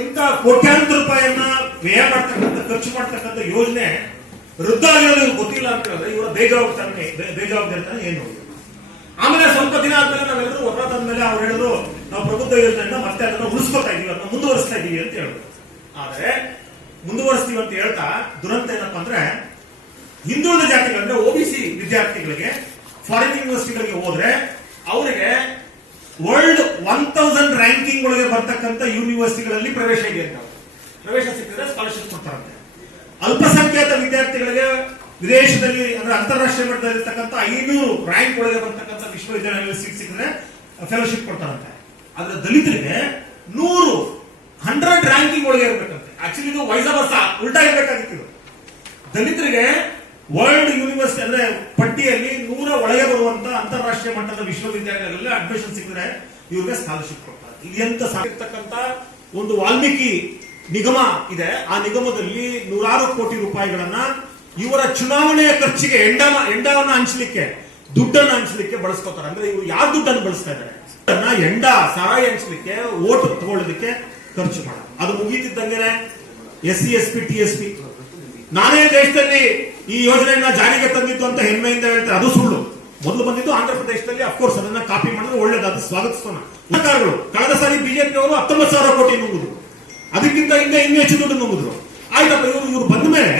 ಇಂಥ ಕೋಟ್ಯಾಂತರ ರೂಪಾಯಿಯನ್ನ ವ್ಯಯ ಮಾಡ್ತಕ್ಕಂಥ ಖರ್ಚು ಮಾಡ್ತಕ್ಕಂಥ ಯೋಜನೆ ವೃದ್ಧಾಗಿರೋದು ಗೊತ್ತಿಲ್ಲ ಅಂತ ಹೇಳಿದ್ರೆ ಇವರ ಬೇಜವಾಬ್ದಾರಿತನ ಏನು. ಆಮೇಲೆ ಸ್ವಲ್ಪ ದಿನ ಆದ್ಮೇಲೆ ನಾವೆಲ್ಲರೂ ಹೊರ ತಂದ್ಮೇಲೆ ಅವ್ರು ಹೇಳಿದ್ರು ನಾವು ಪ್ರಬುದ್ಧ ಯೋಜನೆಯಿಂದ ಮತ್ತೆ ಅದನ್ನ ಉಳಿಸ್ಕೊತಾ ಇದೀವಿ, ಅದನ್ನ ಮುಂದುವರಿಸ್ತಾ ಇದೀವಿ ಅಂತ ಹೇಳಿದ್ರು. ಆದ್ರೆ ಮುಂದುವರಿಸ್ತೀವಿ ಅಂತ ಹೇಳ್ತಾ ದುರಂತ ಏನಪ್ಪಾ ಅಂದ್ರೆ ಹಿಂದುಳಿದ ಜಾತಿಗಳಂದ್ರೆ OBC ವಿದ್ಯಾರ್ಥಿಗಳಿಗೆ ಫಾರಿನ್ ಯೂನಿವರ್ಸಿಟಿಗಳಿಗೆ ಹೋದ್ರೆ ಅವರಿಗೆ ವರ್ಲ್ಡ್ 1000 ರ್ಯಾಂಕಿಂಗ್ ಒಳಗೆ ಬರ್ತಕ್ಕಂಥ ಯೂನಿವರ್ಸಿಟಿಗಳಲ್ಲಿ ಪ್ರವೇಶ ಇದೆ ಅಂತ. ಪ್ರವೇಶ ಸಿಕ್ಕಿದ್ರೆ ಸ್ಕಾಲರ್ಶಿಪ್ ಕೊಡ್ತಾರಂತೆ. ಅಲ್ಪಸಂಖ್ಯಾತ ವಿದ್ಯಾರ್ಥಿಗಳಿಗೆ ವಿದೇಶದಲ್ಲಿ ಅಂದ್ರೆ ಅಂತಾರಾಷ್ಟ್ರೀಯ ಮಟ್ಟದಲ್ಲಿ ಇರ್ತಕ್ಕಂಥ 500 ರ್ಯಾಂಕ್ ಒಳಗೆ ಬರ್ತಕ್ಕಂಥ ವಿಶ್ವವಿದ್ಯಾಲಯಗಳಲ್ಲಿ ಸೀಟ್ ಸಿಕ್ಕಿದ್ರೆ ಫೆಲೋಶಿಪ್ ಕೊಡ್ತಾರಂತೆ. ಆದ್ರೆ ದಲಿತರಿಗೆ 100 ರ್ಯಾಂಕಿಂಗ್ ಒಳಗೆ ಇರಬೇಕಂತೆ. ಆಕ್ಚುಲಿ ಇದು ವೈಸವರ್ಸ ಉಲ್ಟಾ ಇರಬೇಕಾಗಿತ್ತು. ದಲಿತರಿಗೆ ವರ್ಲ್ಡ್ ಯೂನಿವರ್ಸಿಟಿ ಅಂದ್ರೆ ಪಟ್ಟಿಯಲ್ಲಿ 100 ಒಳಗೆ ಬರುವಂತ ಅಂತಾರಾಷ್ಟ್ರೀಯ ಮಟ್ಟದ ವಿಶ್ವವಿದ್ಯಾಲಯಗಳಲ್ಲಿ ಅಡ್ಮಿಷನ್ ಸಿಕ್ಕಿದ್ರೆ ಇವ್ರಿಗೆ ಸ್ಕಾಲರ್ಶಿಪ್ ಕೊಡ್ತಾರೆ. ಇಲ್ಲಿ ಎಂತ ಸಾಗಿರ್ತಕ್ಕಂಥ ಒಂದು ವಾಲ್ಮೀಕಿ ನಿಗಮ ಇದೆ. ಆ ನಿಗಮದಲ್ಲಿ 100 ಕೋಟಿ ರೂಪಾಯಿಗಳನ್ನ ಇವರ ಚುನಾವಣೆಯ ಖರ್ಚಿಗೆ ಎಂಡವನ್ನ ಹಂಚಲಿಕ್ಕೆ ದುಡ್ಡನ್ನು ಹಂಚಲಿಕ್ಕೆ ಬಳಸ್ಕೋತಾರೆ. ಅಂದ್ರೆ ಇವರು ಯಾವ ದುಡ್ಡನ್ನು ಬಳಸ್ತಾ ಇದ್ದಾರೆ? ಎಂಡ ಸಹಾಯ ಹಂಚಲಿಕ್ಕೆ ಓಟ್ ತಗೊಳ್ಳೋದಕ್ಕೆ ಖರ್ಚು ಮಾಡ. ಅದು ಮುಗೀತಿದ್ದಂಗೆ SC SC TSP ನಾನೇ ದೇಶದಲ್ಲಿ ಈ ಯೋಜನೆಯನ್ನ ಜಾರಿಗೆ ತಂದಿದ್ದು ಅಂತ ಹೆಮ್ಮೆಯಿಂದ ಹೇಳ್ತಾರೆ. ಅದು ಸುಳ್ಳು. ಮೊದಲು ಬಂದಿದ್ದು ಆಂಧ್ರ ಪ್ರದೇಶದಲ್ಲಿ. ಅಫ್ಕೋರ್ಸ್ ಅದನ್ನ ಕಾಪಿ ಮಾಡಿದ್ರೆ ಒಳ್ಳೇದು, ಅದು ಸ್ವಾಗತಿಸೋಣ. ಸರ್ಕಾರಗಳು ಕಳೆದ ಸಾರಿ ಬಿಜೆಪಿ ಅವರು 19,000 ಕೋಟಿ ನುಂಗುದು, ಅದಕ್ಕಿಂತ ಇನ್ನೂ ಹೆಚ್ಚು ದುಡ್ಡು ನುಂಗುದ್ರು. ಆಯ್ತಪ್ಪ, ಇವರು ಬಂದ ಮೇಲೆ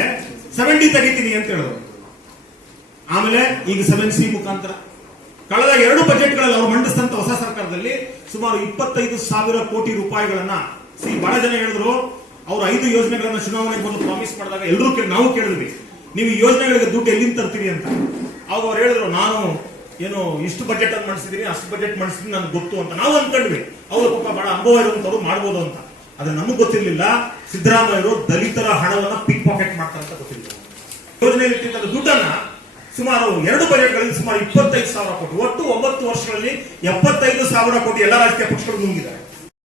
70 ತೆಗಿತೀನಿ ಅಂತ ಹೇಳಿದ್ರು. ಆಮೇಲೆ ಈಗ 7C ಮುಖಾಂತರ ಕಳೆದ 2 ಬಜೆಟ್ಗಳಲ್ಲಿ ಅವರು ಮಂಡಿಸಿದಂತ ಹೊಸ ಸರ್ಕಾರದಲ್ಲಿ ಸುಮಾರು 25,000 ಕೋಟಿ ರೂಪಾಯಿಗಳನ್ನ ಬಹಳ ಜನ ಹೇಳಿದ್ರು. ಅವರು 5 ಯೋಜನೆಗಳನ್ನ ಚುನಾವಣೆಗೆ ಬಂದು ಪ್ರಾಮಿಸ್ ಮಾಡಿದಾಗ ಎಲ್ಲರೂ ನಾವು ಕೇಳಿದ್ವಿ, ನೀವು ಈ ಯೋಜನೆಗಳಿಗೆ ದುಡ್ಡು ಎಲ್ಲಿಂದ ತರ್ತೀರಿ ಅಂತ. ಅವಾಗ ಅವ್ರು ಹೇಳಿದ್ರು, ನಾನು ಏನು ಇಷ್ಟು ಬಜೆಟ್ ಅನ್ನು ಮಾಡಿಸಿದೀನಿ, ಅಷ್ಟು ಬಜೆಟ್ ಮಾಡಿಸಿದೀನಿ ನನಗೆ ಗೊತ್ತು ಅಂತ ನಾವು ಅನ್ಕೊಂಡ್ವಿ. ಅವರು ಪಾಪ ಬಹಳ ಅನುಭವ ಇರುವಂತವ್ರು ಮಾಡ್ಬೋದು ಅಂತ. ಆದ್ರೆ ನಮಗ್ ಗೊತ್ತಿರ್ಲಿಲ್ಲ ಸಿದ್ದರಾಮಯ್ಯರು ದಲಿತರ ಹಣವನ್ನ ಪಿಕ್ ಪಾಕೆಟ್ ಮಾಡ್ತಾರೆ ಅಂತ ಗೊತ್ತಿರಲಿಲ್ಲ. ಯೋಜನೆಯಲ್ಲಿ ಇಟ್ಟಿದ್ದ ದುಡ್ಡನ್ನ ಸುಮಾರು 2 ಬಜೆಟ್ಗಳಲ್ಲಿ ಸುಮಾರು 25,000 ಕೋಟಿ, ಒಟ್ಟು 9 ವರ್ಷಗಳಲ್ಲಿ 75,000 ಕೋಟಿ ಎಲ್ಲ ರಾಜಕೀಯ ಪಕ್ಷಗಳು ನುಂಗಿದ್ದಾರೆ.